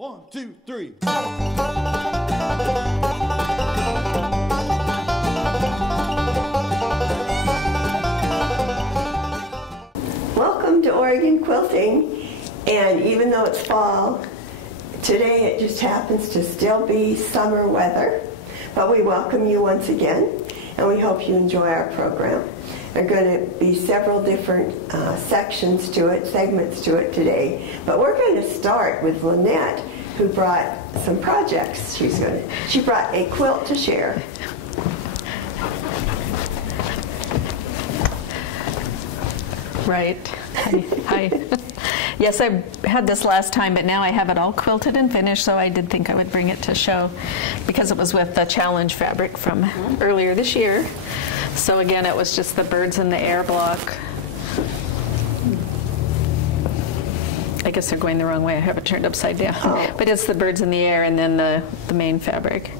1, 2, 3. Welcome to Oregon Quilting, and even though it's fall, today it just happens to still be summer weather, but we welcome you once again, and we hope you enjoy our program. There are going to be several different sections to it, segments to it today, but we're going to start with Lynette, who brought some projects. She brought a quilt to share. Right. Hi. Yes, I had this last time, but now I have it all quilted and finished, so I did think I would bring it to show because it was with the challenge fabric from earlier this year. So again, it was just the birds in the air block. I guess they're going the wrong way. I have it turned upside down. Oh. But it's the birds in the air and then the main fabric.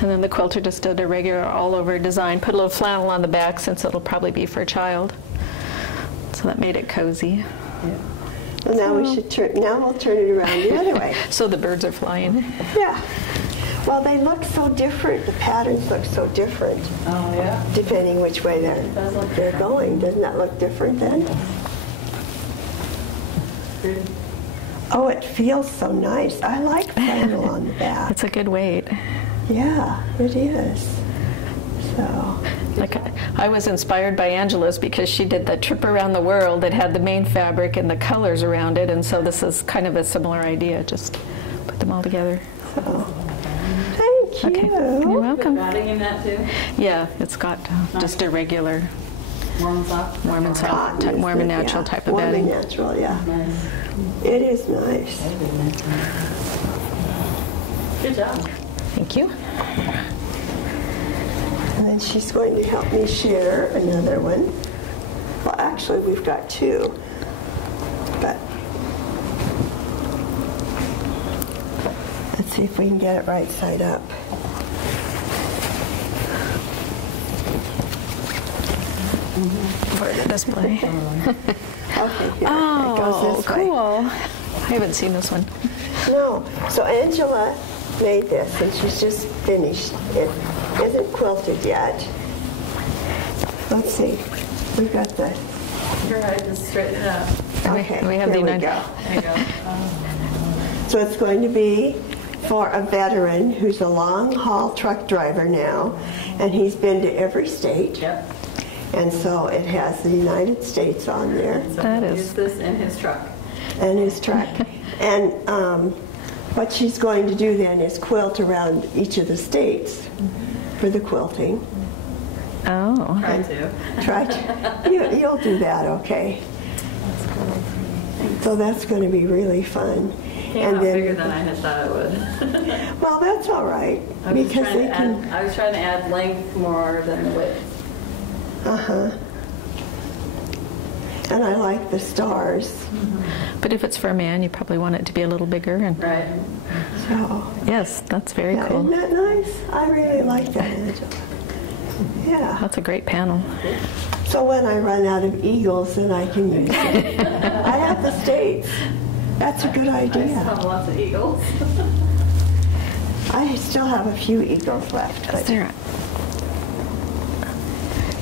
And then the quilter just did a regular all-over design. Put a little flannel on the back since it'll probably be for a child. So that made it cozy. Yeah. Well, now we'll turn it around the other way. So the birds are flying. Yeah. Well, they look so different. The patterns look so different. Oh, yeah? Depending which way they're going. Doesn't that look different then? Good. Oh, it feels so nice. I like flannel on the back. It's a good weight. Yeah, it is. So, like I was inspired by Angela's because she did the trip around the world that had the main fabric and the colors around it, and so this is kind of a similar idea. Just put them all together. So, thank you. Okay, you're welcome. Batting in that too? Yeah, it's got just a regular warm and soft, warm and natural type of batting. Warm and natural, yeah. Nice. It is nice. Good job. Thank you. And then she's going to help me share another one. Well, actually, we've got two. But let's see if we can get it right side up. For the display. Okay, here. Oh, it goes this way. cool. I haven't seen this one. No. So Angela made this, and she's just finished. It isn't quilted yet. Let's see. We've got the... You're right, just straighten it up. Okay, we have here the we go. There you go. So it's going to be for a veteran who's a long-haul truck driver now, and he's been to every state. Yep. And so it has the United States on there. So That he'll is- use this in his truck. And his truck. And what she's going to do then is quilt around each of the states for the quilting. Oh. Try to. You'll do that, okay? That's cool. So that's going to be really fun. Came out bigger than I had thought it would. Well, that's all right. I was Because they can... I was trying to add length more than the width. Uh-huh. And I like the stars. But if it's for a man, you probably want it to be a little bigger. And Right. So, yes, that's very yeah, cool. isn't that nice? I really like that, Angela. Yeah. That's a great panel. So when I run out of eagles, then I can use it. I have the states. That's a good I still idea. have lots of eagles. I still have a few eagles left, Is but there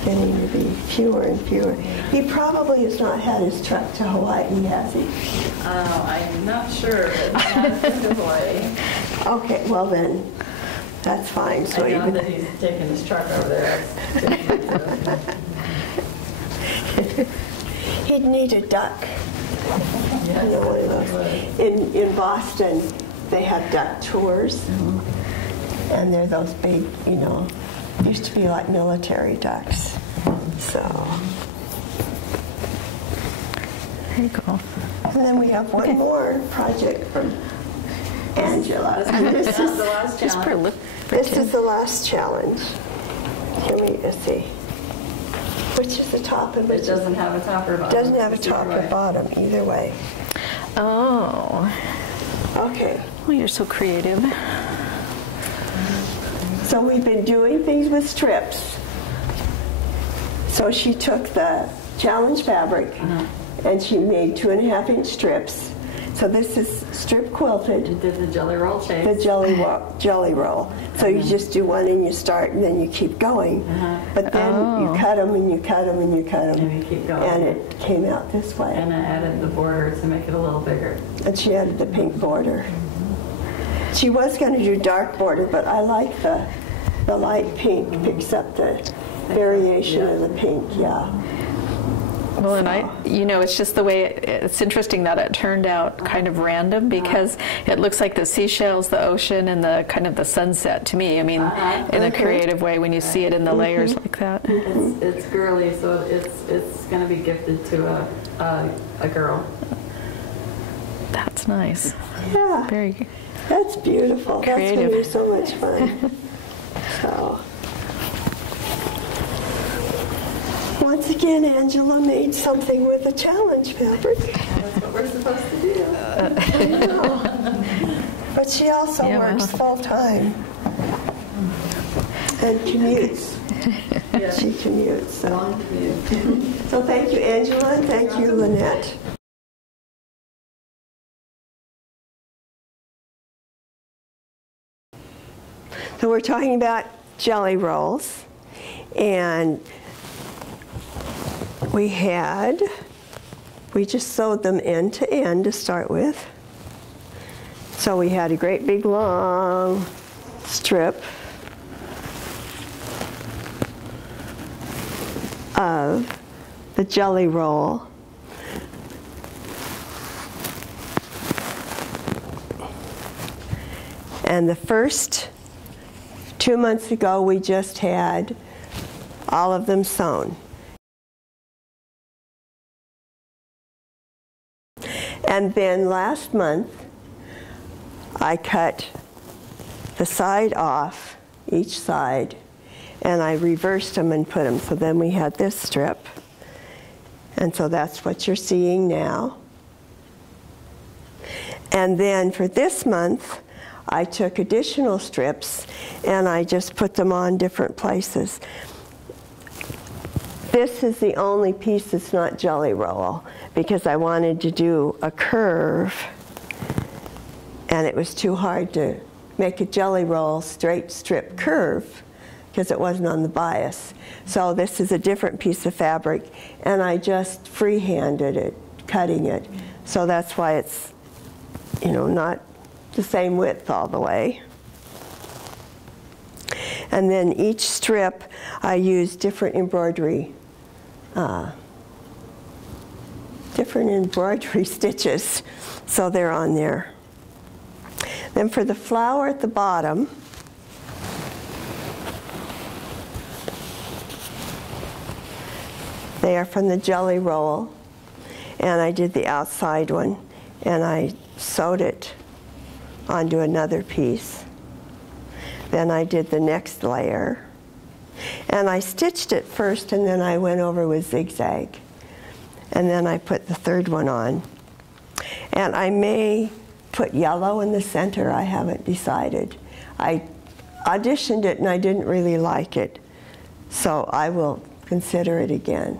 getting to be fewer and fewer. He probably has not had his truck to Hawaii, has he? I'm not sure, but he has been to Hawaii. Okay, well then, that's fine. So I know even that he's taking his truck over there. he'd need a duck. Yeah. You know, one of those. In Boston, they have duck tours, and they're those big, used to be like military ducks. So, very cool. and then we have one more project from Angela. And this That's the is last Just challenge. this is the last challenge. Let's see. Which is the top and which It doesn't have a top or bottom. doesn't have a It's either top or way. bottom, either way. Oh. Okay. Well, you're so creative. So we've been doing things with strips. So she took the challenge fabric and she made 2.5-inch strips. So this is strip quilted. You did the jelly roll chase. The jelly roll. So you just do one and you start and then you keep going. But then you cut them and you cut them and you cut them. And you keep going. And it came out this way. And I added the border to make it a little bigger. And she added the pink border. She was going to do dark border, but I like the light pink. Picks up the variation of the pink, yeah. Well, and it's just the way it's interesting that it turned out kind of random, because it looks like the seashells, the ocean, and the kind of the sunset to me. I mean, in a creative way when you see it in the layers like that. It's girly, so it's going to be gifted to a girl. That's nice. Yeah. Very That's beautiful. creative. That's going to be so much fun. So. Once again, Angela made something with a challenge fabric. That's what we're supposed to do. I know. But she also works full-time and commutes. She commutes. So. Long commute. So thank you, Angela, and thank you, Lynette. So we're talking about jelly rolls, and we just sewed them end to end to start with. So we had a great big long strip of the jelly roll. And the first 2 months ago, we just had all of them sewn. And then last month, I cut the side off, each side, and I reversed them and put them. So then we had this strip. And so that's what you're seeing now. And then for this month, I took additional strips and I just put them on different places. This is the only piece that's not jelly roll, because I wanted to do a curve, and it was too hard to make a jelly roll straight strip curve because it wasn't on the bias. So this is a different piece of fabric, and I just freehanded it, cutting it. So that's why it's, not the same width all the way. And then each strip, I used different embroidery stitches, so they're on there. Then for the flower at the bottom, they are from the jelly roll, and I did the outside one, and I sewed it onto another piece. Then I did the next layer, and I stitched it first, and then I went over with zigzag. And then I put the third one on. And I may put yellow in the center, I haven't decided. I auditioned it and I didn't really like it, so I will consider it again.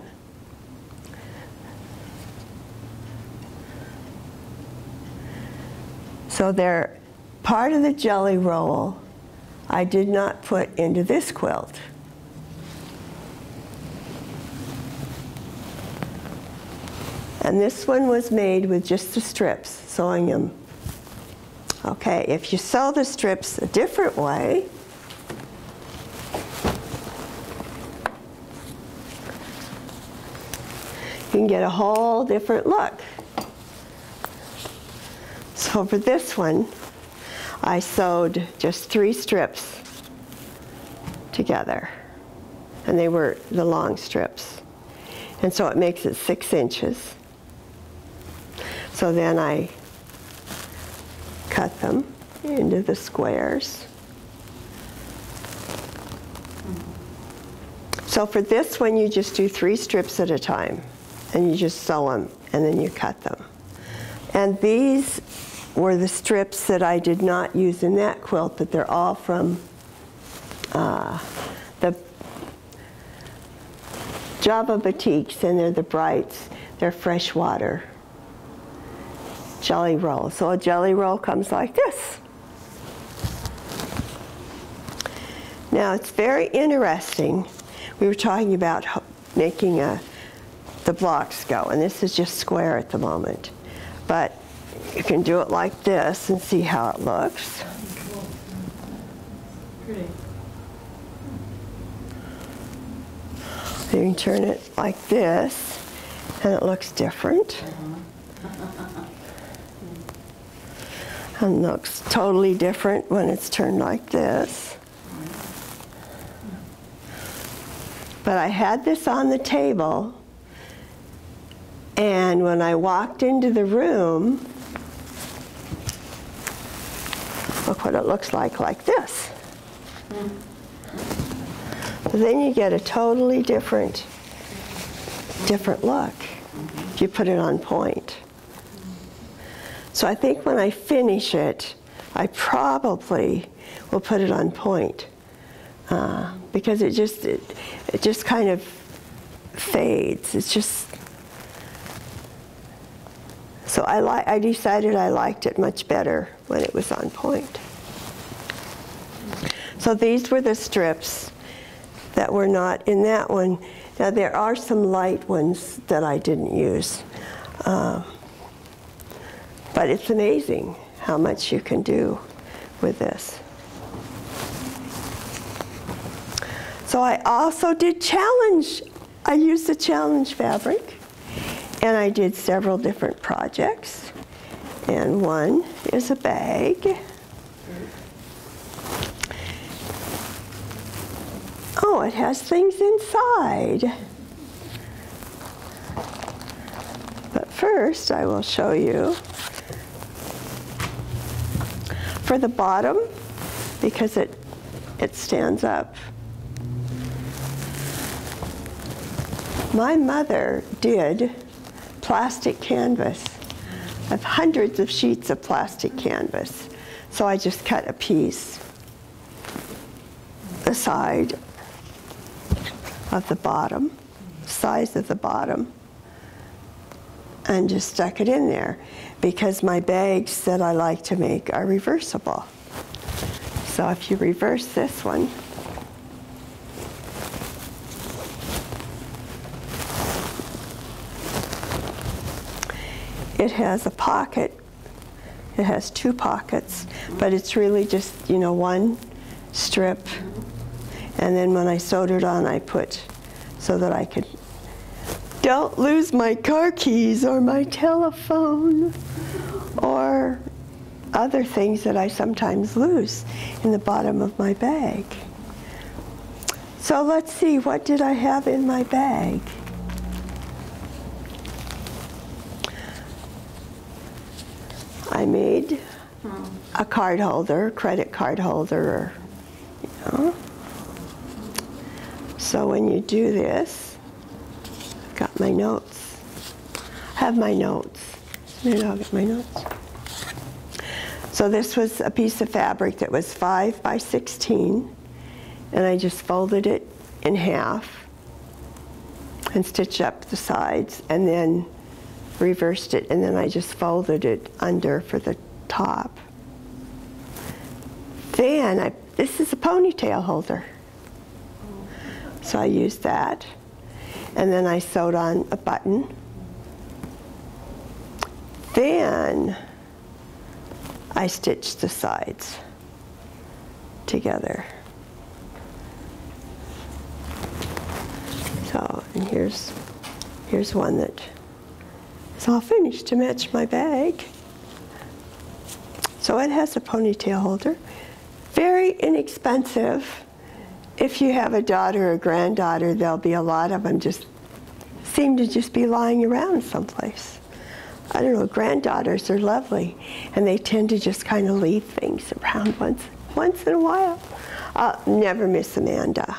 So they're part of the jelly roll I did not put into this quilt. And this one was made with just the strips, sewing them. Okay, if you sew the strips a different way, you can get a whole different look. So for this one, I sewed just 3 strips together, and they were the long strips. And so it makes it 6 inches. So then I cut them into the squares. So for this one, you just do 3 strips at a time, and you just sew them, and then you cut them. And these were the strips that I did not use in that quilt, but they're all from the Java Batiks, and they're the Brights. They're freshwater. jelly roll. So a jelly roll comes like this. Now it's very interesting. We were talking about making the blocks go, and this is just square at the moment. But you can do it like this and see how it looks. Pretty. You can turn it like this, and it looks different. And looks totally different when it's turned like this. But I had this on the table, and when I walked into the room, look what it looks like this. Then you get a totally different look if you put it on point. So I think when I finish it, I probably will put it on point because it just kind of fades. It's just so I decided I liked it much better when it was on point. So these were the strips that were not in that one. Now there are some light ones that I didn't use. But it's amazing how much you can do with this. So I also did challenge. I used the challenge fabric, and I did several different projects. And one is a bag. Oh, it has things inside. But first, I will show you for the bottom, because it stands up. My mother did plastic canvas. I have hundreds of sheets of plastic canvas. So I just cut a piece, the side of the bottom, size of the bottom, and just stuck it in there because my bags that I like to make are reversible. So if you reverse this one, it has a pocket. It has two pockets, but it's really just, one strip. And then when I sewed it on, I put so that I could, don't lose my car keys or my telephone or other things that I sometimes lose in the bottom of my bag. So let's see, what did I have in my bag? I made a card holder, credit card holder, So when you do this, I've got my notes. I have my notes. Maybe I'll get my notes. So this was a piece of fabric that was 5 by 16, and I just folded it in half and stitched up the sides, and then reversed it, and then I just folded it under for the top. Then this is a ponytail holder. So I used that, and then I sewed on a button. Then I stitched the sides together. So, and here's one that is all finished to match my bag. So it has a ponytail holder. Very inexpensive. If you have a daughter or granddaughter, there'll be a lot of them seem to just be lying around someplace. I don't know, granddaughters are lovely, and they tend to just kind of leave things around once in a while. Never Miss Amanda.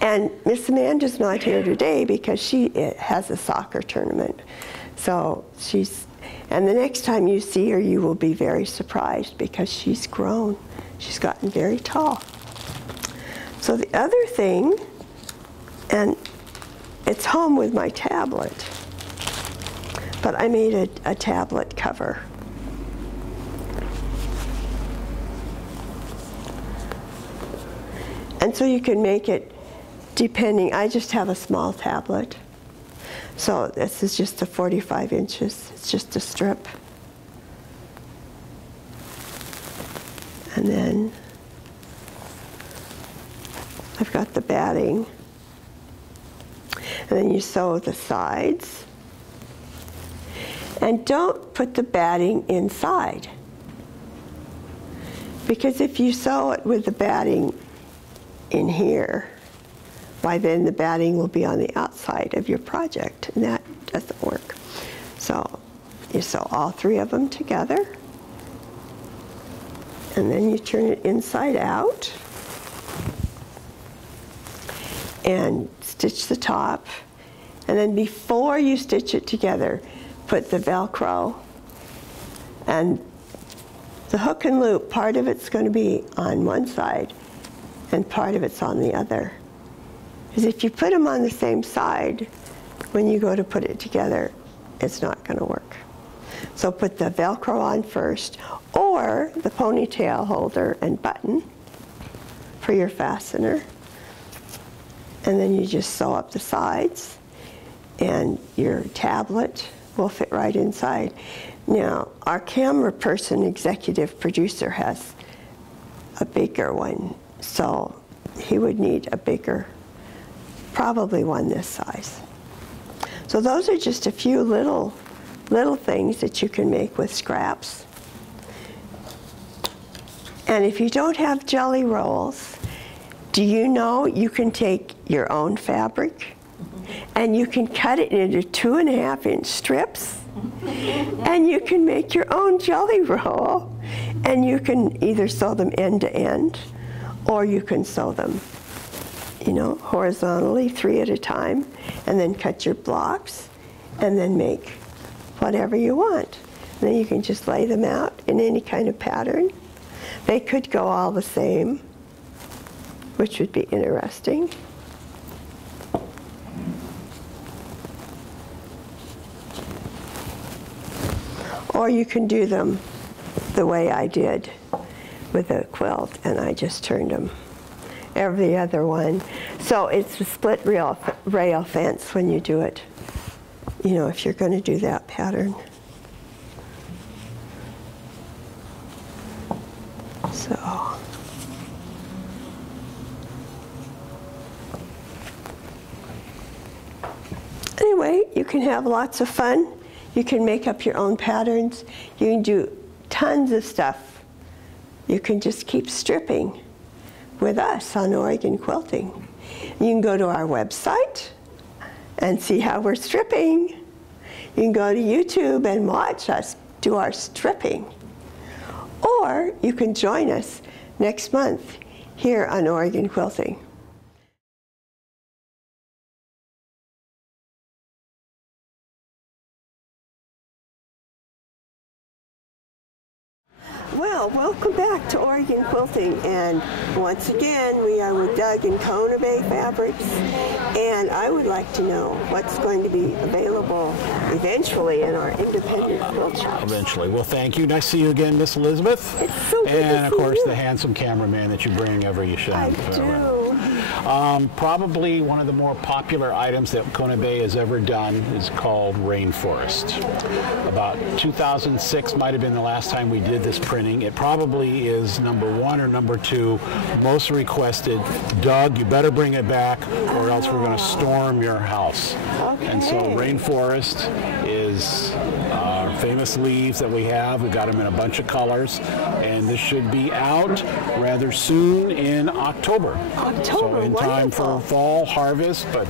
And Miss Amanda's not here today because she has a soccer tournament. So and the next time you see her, you will be very surprised because she's grown. She's gotten very tall. So the other thing, and it's home with my tablet, But I made a tablet cover. And so you can make it depending. I just have a small tablet. So this is just the 45 inches. It's just a strip. And then I've got the batting. And then you sew the sides. And don't put the batting inside. Because if you sew it with the batting in here, why then the batting will be on the outside of your project, and that doesn't work. So you sew all three of them together, and then you turn it inside out and stitch the top, and then before you stitch it together, put the Velcro, and the hook and loop, part of it's going to be on one side and part of it's on the other. Because if you put them on the same side, when you go to put it together, it's not going to work. So put the Velcro on first, or the ponytail holder and button for your fastener. And then you just sew up the sides, and your tablet will fit right inside. Now, our camera person, executive producer, has a bigger one, so he would need a bigger, probably one this size. So those are just a few little things that you can make with scraps. And if you don't have jelly rolls, do you know you can take your own fabric and you can cut it into 2.5-inch strips, and you can make your own jelly roll, and you can either sew them end to end, or you can sew them, you know, horizontally, 3 at a time, and then cut your blocks, and then make whatever you want. And then you can just lay them out in any kind of pattern. They could go all the same, which would be interesting. Or you can do them the way I did with a quilt, and I just turned them every other one. So it's a split rail fence when you do it, you know, if you're going to do that pattern. So anyway, you can have lots of fun. You can make up your own patterns. You can do tons of stuff. You can just keep stripping with us on Oregon Quilting. You can go to our website and see how we're stripping. You can go to YouTube and watch us do our stripping. Or you can join us next month here on Oregon Quilting. Well, welcome back to Oregon Quilting, and once again we are with Doug and Kona Bay Fabrics, and I would like to know what's going to be available eventually in our independent quilt shops. Eventually. Well, thank you. Nice to see you again, Miss Elizabeth. It's so good and to of course, see you. the handsome cameraman that you bring every show. I do. Probably one of the more popular items that Kona Bay has ever done is called Rainforest. About 2006 might have been the last time we did this printing. It probably is #1 or #2 most requested. Doug, you better bring it back or else we're going to storm your house. Okay. And so Rainforest is our famous leaves that we have. We got them in a bunch of colors, and this should be out rather soon in October. So in time for fall harvest, but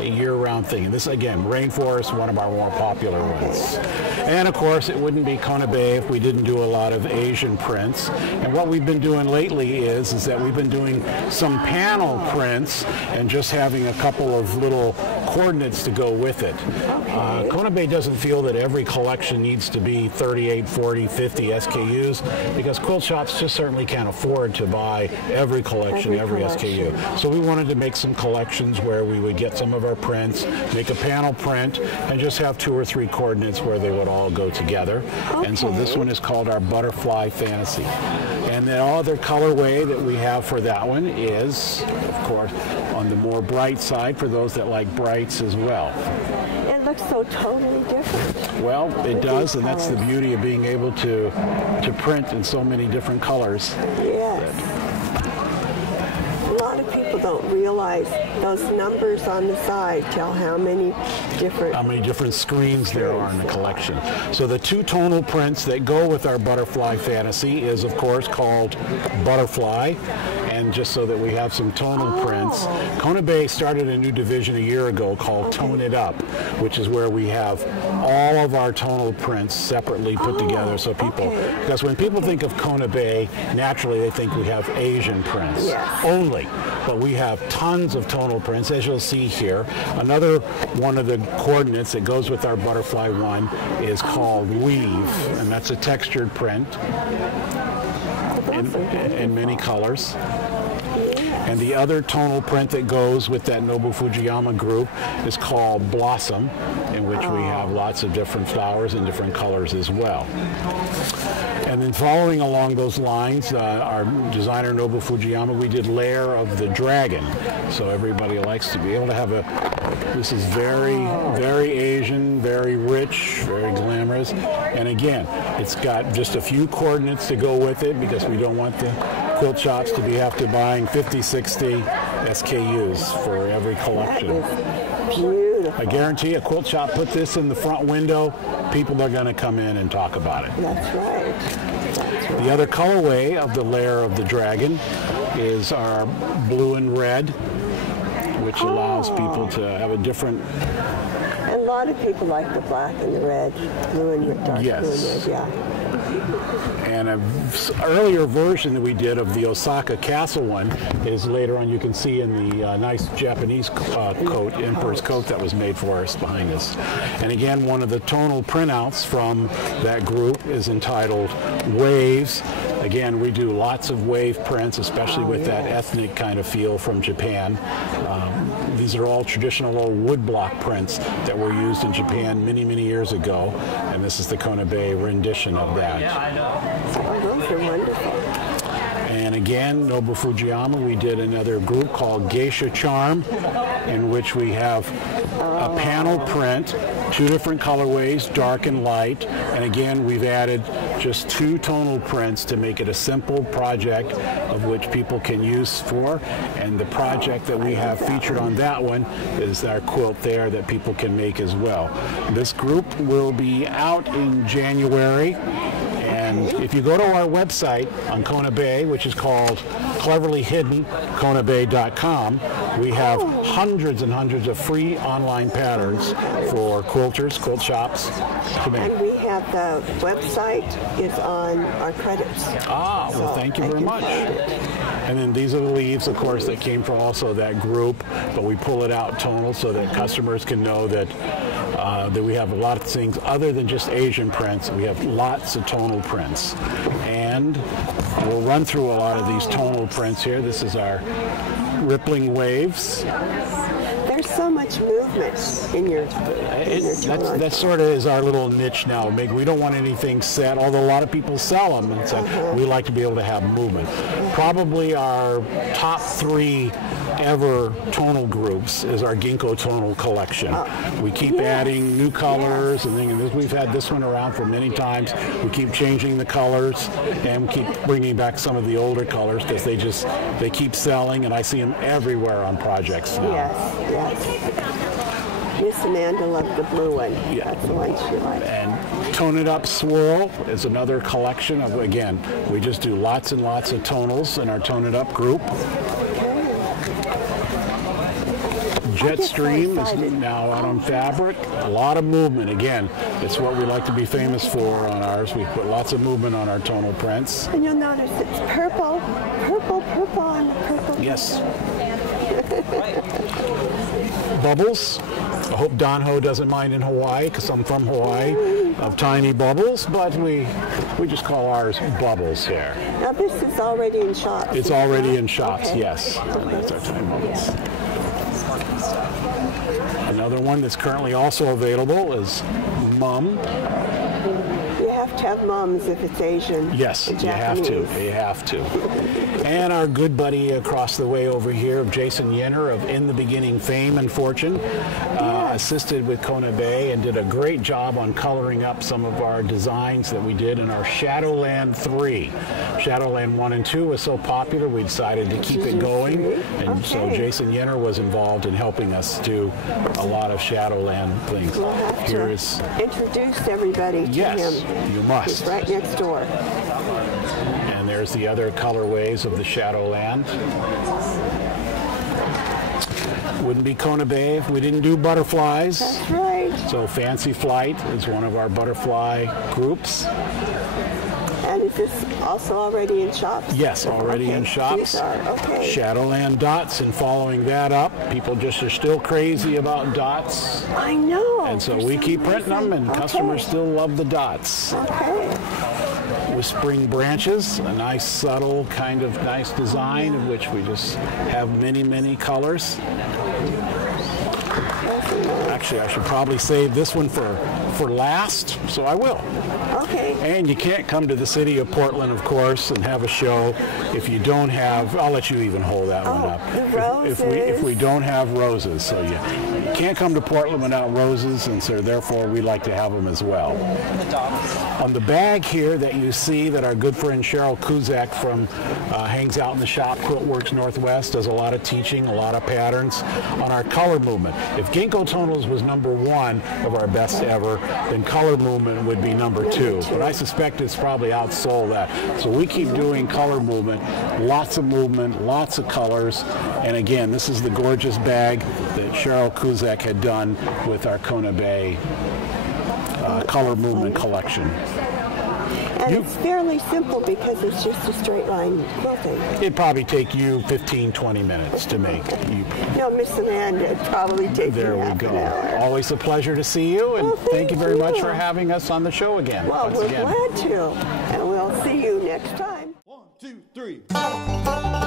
a year-round thing. And this, again, Rainforest, one of our more popular ones. And of course, it wouldn't be Kona Bay if we didn't do a lot of Asian prints. And what we've been doing lately is that we've been doing some panel prints and just having a couple of little coordinates to go with it. Kona Bay doesn't feel that every collection needs to be 38, 40, 50 SKUs because quilt shops just certainly can't afford to buy every collection, every SKU. So we wanted to make some collections where we would get some of our prints, make a panel print, and just have 2 or 3 coordinates where they would all go together. And so this one is called our Butterfly Fantasy. And the other colorway that we have for that one is, of course, on the more bright side for those that like brights as well. It looks so totally different. Well, it does, and that's the beauty of being able to print in so many different colors. Yes. A lot of people don't realize those numbers on the side tell how many different screens there are in the collection. So the 2 tonal prints that go with our Butterfly Fantasy is, of course, called Butterfly. And just so that we have some tonal prints, Kona Bay started a new division a year ago called Tone It Up, which is where we have all of our tonal prints separately put together. So people, because when people think of Kona Bay, naturally they think we have Asian prints only. But we have tons of tonal prints, as you'll see here. Another one of the coordinates that goes with our Butterfly one is called Weave, and that's a textured print in many colors. And the other tonal print that goes with that Nobu Fujiyama group is called Blossom, in which we have lots of different flowers and different colors as well. And then following along those lines, our designer Nobu Fujiyama, we did Lair of the Dragon. So everybody likes to be able to have this is very, very Asian, very rich, very glamorous. And again, it's got just a few coordinates to go with it because we don't want the quilt shops to have to buying 50, 60 SKUs for every collection. That is beautiful. I guarantee a quilt shop put this in the front window, people are going to come in and talk about it. That's right. The other colorway of the Lair of the Dragon is our blue and red, which allows people to have a different... A lot of people like the black and the red, blue and dark blue and red, yeah. And an earlier version that we did of the Osaka Castle one is later on, you can see in the nice Japanese coat, Emperor's coat that was made for us behind us. And again, one of the tonal printouts from that group is entitled Waves. Again, we do lots of wave prints, especially with that ethnic kind of feel from Japan. These are all traditional old woodblock prints that were used in Japan many, many years ago. And this is the Kona Bay rendition of that. Oh, those are wonderful. And again, Nobu Fujiyama, we did another group called Geisha Charm, in which we have a panel print, 2 different colorways, dark and light. And again, we've added just 2 tonal prints to make it a simple project of which people can use for. And the project that we have featured on that one is our quilt there that people can make as well. This group will be out in January. And if you go to our website on Kona Bay, which is called Cleverly Hidden, KonaBay.com, we have hundreds and hundreds of free online patterns for quilters, quilt shops to make. And we have the website is on our credits. Ah, well, thank you very much. And then these are the leaves, of course, that came from also that group, but we pull it out tonal so that customers can know that that we have a lot of things other than just Asian prints. We have lots of tonal prints. And we'll run through a lot of these tonal prints here. This is our Rippling Waves. There's so much movement in your that sort of is our little niche now. Maybe we don't want anything set, although a lot of people sell them, and so we like to be able to have movement. Probably our top 3 ever tonal groups is our Ginkgo tonal collection. We keep adding new colors, and then we've had this one around for many times. We keep changing the colors, and we keep bringing back some of the older colors because they keep selling, and I see them everywhere on projects now. Yes. Miss Amanda loved the blue one. Yeah. That's the one she liked. And Tone It Up Swirl is another collection of, again, we just do lots and lots of tonals in our Tone It Up group. Jetstream is now out on fabric. A lot of movement. Again, it's what we like to be famous for on ours. We put lots of movement on our tonal prints. And you'll notice it's purple, purple, purple, and purple. Yes. bubbles. I hope Don Ho doesn't mind in Hawaii, because I'm from Hawaii, of tiny bubbles, but we just call ours bubbles here. Now this is already in shops. It's already in shops, okay. yes. That's our tiny bubbles. Another one that's currently also available is Mum. You have to have mums if it's Asian. Yes, you have to. You have to. And our good buddy across the way over here, Jason Yenner of In the Beginning fame and fortune, assisted with Kona Bay and did a great job on coloring up some of our designs that we did in our Shadowland 3. Shadowland 1 and 2 was so popular, we decided to keep it going. And so Jason Yenner was involved in helping us do a lot of Shadowland things. We'll have Here to is, introduce everybody to yes, him. you must. He's right next door. And there's the other colorways of the Shadowland. Wouldn't be Kona Bay if we didn't do butterflies. That's right. So Fancy Flight is one of our butterfly groups. And is this also already in shops? Yes, already in shops. These are, okay. Shadowland dots, and following that up, people just are still crazy about dots. I know. And so for we some keep printing them, and reason. customers still love the dots. Okay. With spring branches, a nice subtle kind of nice design in which we just have many, many colors. Actually, I should probably save this one for last, so I will. Okay. And you can't come to the city of Portland, of course, and have a show if you don't have, I'll let you even hold that one up. The roses. If we don't have roses. So you can't come to Portland without roses, and so therefore we like to have them as well. On the bag here that you see that our good friend Cheryl Kuzak from hangs out in the shop, Quilt Works Northwest, does a lot of teaching, a lot of patterns on our color movement. If Ginkgo Tonals was #1 of our best ever, then color movement would be #2. But I suspect it's probably outsold that. So we keep doing color movement, lots of movement, lots of colors. And again, this is the gorgeous bag that Cheryl Kuzak had done with our Kona Bay color movement collection. And it's fairly simple because it's just a straight line quilting. It'd probably take you 15, 20 minutes to make. No, Miss Amanda, it'd probably take There me we half go. an hour. Always a pleasure to see you, and Well, thank you very much you. for having us on the show again. Well, once we're again. glad to. And we'll see you next time. 1, 2, 3.